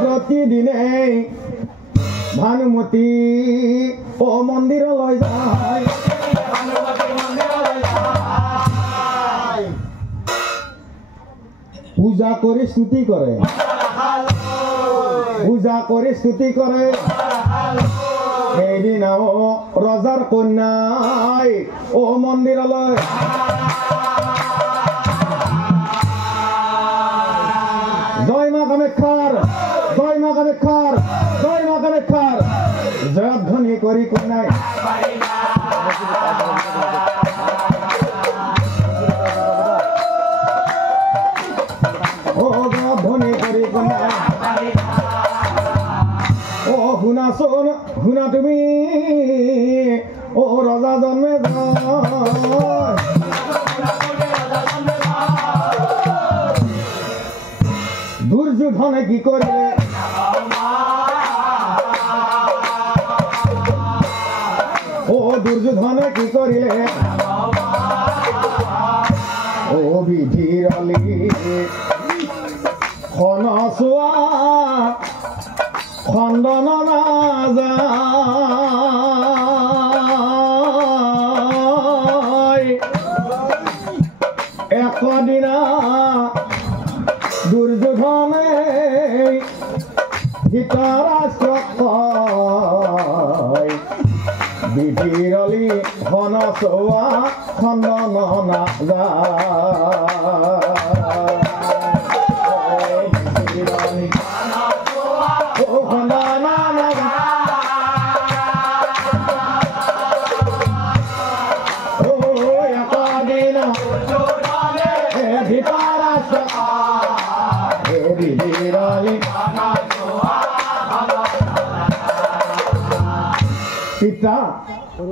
প্ৰতিদিনে ভানুমতী ও মন্দিৰলৈ যায় পূজা কৰি স্তুতি কৰে সেইদিনাও ৰজাৰ কন্যাই ও মন্দিৰলৈ জয় মা কামাখ্যাৰ জয়ধ্বনি কৰি কন্যাই জয়ধ্বনি কৰি কন্যাই শুনা তুমি ও ৰজা জন্মে দুৰ্যোধনে কি কৰিলে দুৰ্যোধনে কি কৰিলে ও বিধিৰলি খনচোৱা খণ্ডন নাযায় একদিনা দুৰ্যোধনে ধৃতৰাষ্ট্ৰক কয় বিধিৰলি খনচোৱা খণ্ডন নাযায়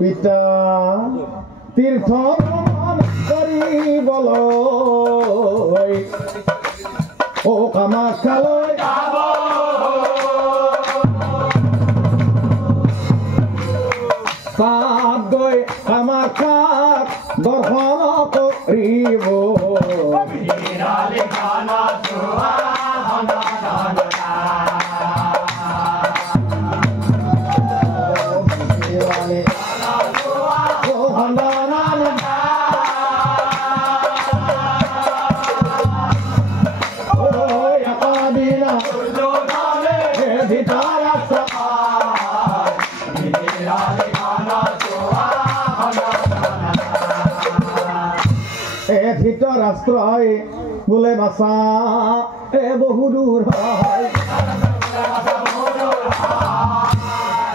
পিতা তীৰ্থ ভ্ৰমণ কৰিবলৈ ও কামাখ্যালৈ যাব তাত গৈ কামাখ্যাক দৰ্শন কৰিব ধৃতৰাষ্ট্ৰই বোলে বাছা বহু দূৰ হয়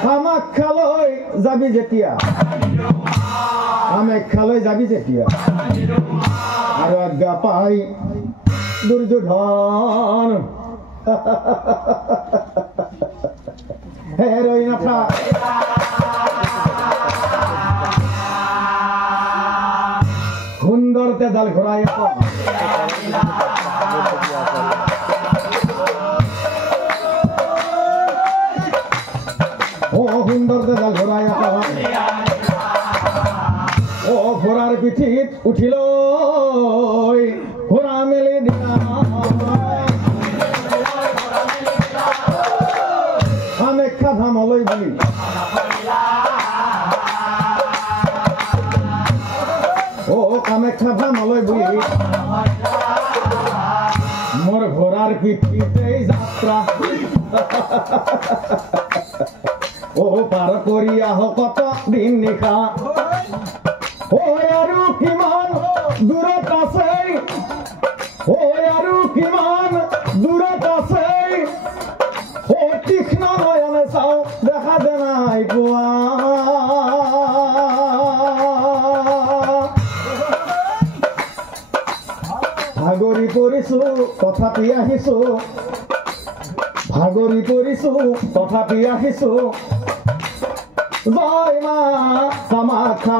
কামাখ্যালৈ যাবি যেতিয়া আৰু আজ্ঞা পাই দুৰ্যোধন হে ৰৈ নাথা সুন্দৰ তেজাল ঘূৰাই সুন্দৰ তেজাল ঘূৰাই ঘোঁৰাৰ পিঠিত উঠিলৈ ঘোঁৰা মেলি দিয়া কামাখ্যা ধামলৈ বুলি কামাখ্যা ধামলৈ বুলি মোৰ ঘোঁৰাৰ পিঠিতেই যাত্ৰা পাৰ কৰি আহ কত দিন নিশা আৰু কিমান দূৰত আছে তীক্ষ্ণ নয়নে চাওঁ দেখা যে নাই পোৱা ভাগৰি পৰিছো তথাপি আহিছো জয় মা কামাখ্যা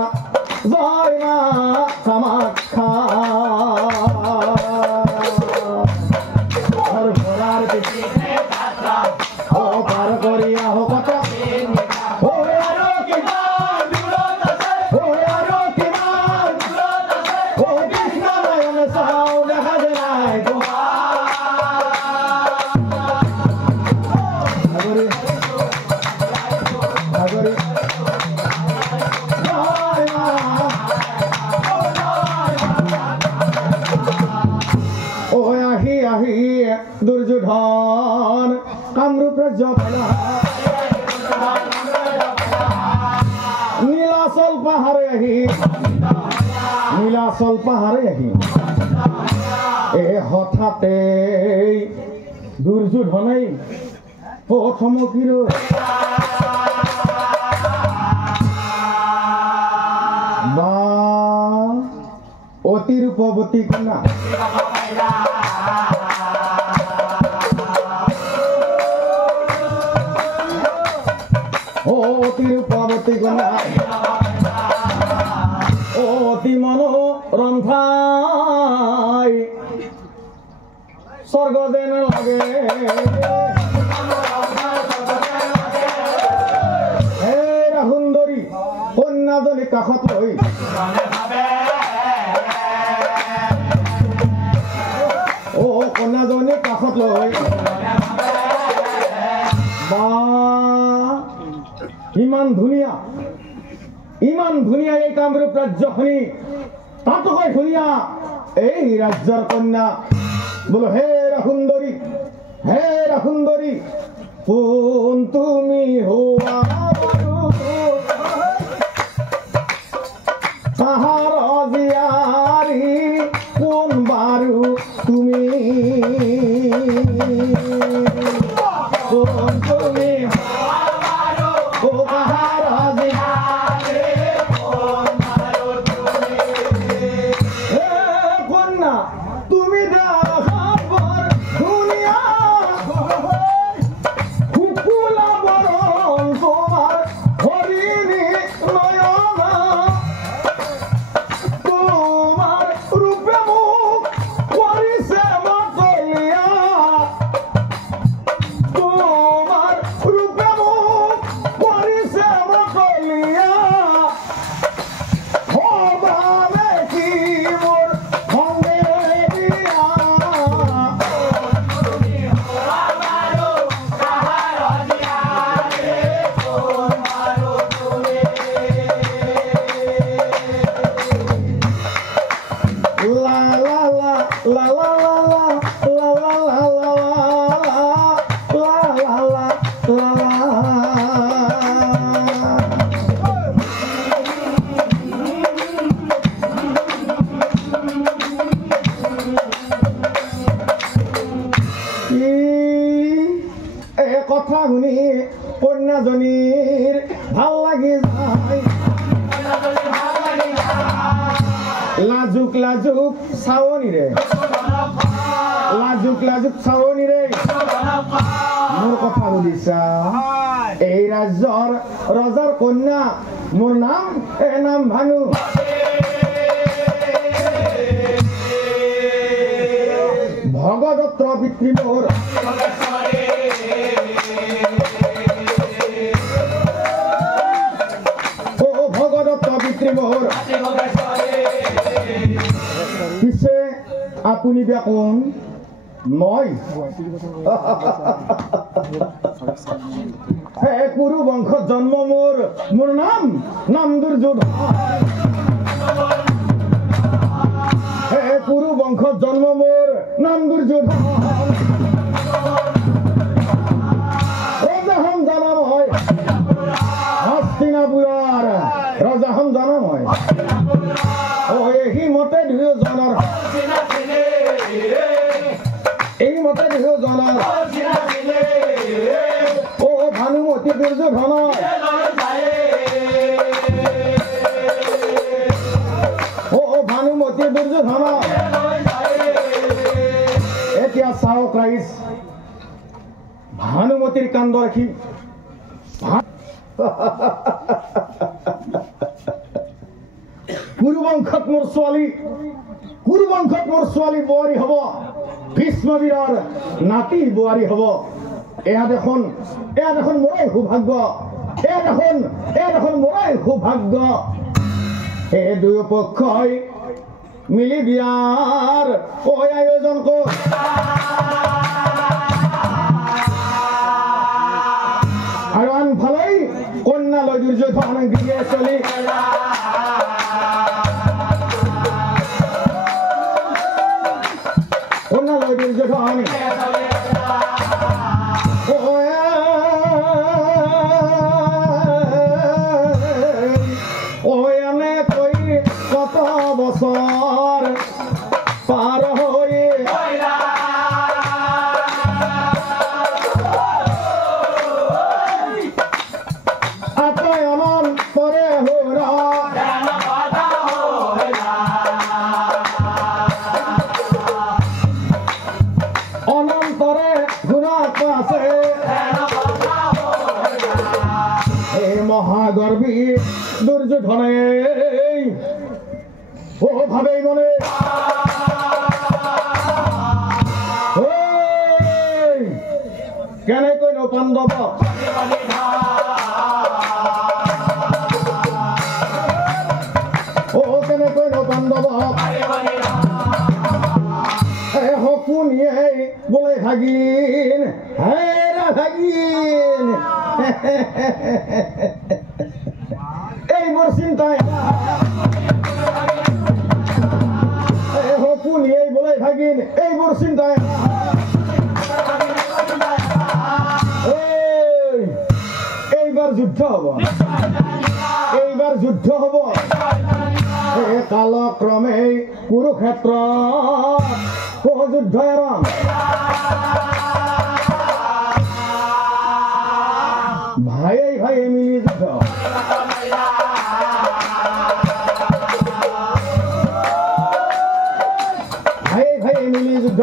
ঘোঁৰাৰ পিঠিতে যাত্ৰা পাৰ কৰি আহ কত দেখা যে নাই আহি দুৰ্যোধন কামৰূপ ৰাজ্য পালা নীলাচল পাহাৰে আহি হঠাতে দুৰ্যোধনে থমকিৰ বা অতি ৰূপৱতী কন্যা অতি ৰূপৱতী কন্যা অতি মনোৰম ঠাই স্বৰ্গ যেন লাগে হে সুন্দৰী কন্যাজনী কাষত লৈ কন্যাজনী কাষত লৈ বা ইমান ধুনীয়া এই কামৰূপ ৰাজ্যখনি তাতকৈ ধুনীয়া এই ৰাজ্যৰ কন্যা বোলো হে সুন্দৰী কোন তুমি হোৱা কাহাৰ জীয়াৰী কোন বাৰু তুমি কোন তুমি কথা শুনি কন্যাজনীৰ ভাল লাগি যায় লাজুক চাৱনীৰে মোৰ কথা শুনিছা এই ৰাজ্যৰ ৰজাৰ কন্যা মোৰ নাম ভানু ভগদত্ত পিতৃ মোৰ পিছে আপুনি বিয়া কোন মই কুৰু বংশত জন্ম মোৰ নাম দুৰ্যোধন কুৰু বংশত জন্ম মোৰ নাম দুৰ্যোধন ৰজাখন জনম হয় হস্তিনাপুৰৰ ৰজাখন জনম হয় মতে দুয়োজনৰ ভানুমতী দুৰ্যোধনৰ এতিয়া চাওক ৰাইজ ভানুমতীৰ কাণ্ড ৰাখি কুৰুবংশত মোৰ ছোৱালী বোৱাৰী হব ভীষ্মবীৰৰ নাতি বোৱাৰী হব এয়া দেখোন মোৰে সৌভাগ্য এই দুয়ো পক্ষই মিলি বিয়াৰ আয়োজন কৰ আৰু আনফালে কন্যালৈ দুৰ্যোধন গৃহে চলি অন্য লইবির যখন ওয়ানে কই কত বছর পার হয়ে আতয় অনন পরে হোরা অনন্তরে গুণাত আছে এই মহাগর্বী দুর্যোধনে ও ভাবেই মনে কেন কইল পাণ্ডব ও কেন কইল পাণ্ডব হকুনিয়ে বলে থাকিন হ্যাঁ থাকিন এই মোর চিন্তায় হকুনিয়ে বলে থাকিন এই মোর চিন্তায় এইবার যুদ্ধ হব এইবার যুদ্ধ হব কালক্রমে কুরুক্ষেত্র যুদ্ধ এরম ভাই ভাই মিলিয়ে যুদ্ধ ভাই ভাই মিলিয়ে যুদ্ধ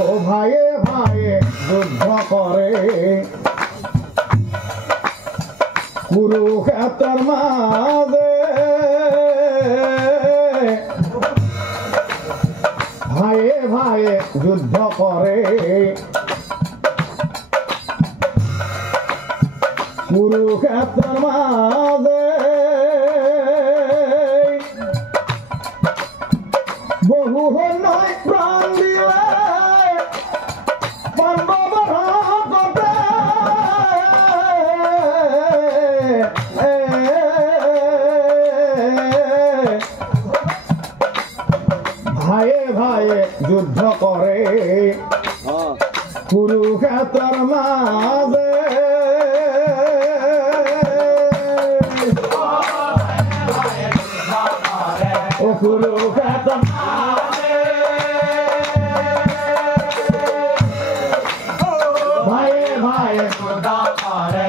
ও ভাইয়ে ভাইয়ে যুদ্ধ করে কুরুক্ষেত্রের মাঝে ভাইয়ে ভাইয়ে যুদ্ধ করে কুরুক্ষেত্রের মাঝে বহু নয় প্রাণ দিলে পাণ্ডবর হাতে ভাইয়ে ভাইয়ে যুদ্ধ করে কুরুক্ষেত্রের মাঝে ও কুরুক্ষেত্র ভাইয়ে ভাইয়ে যুদ্ধ করে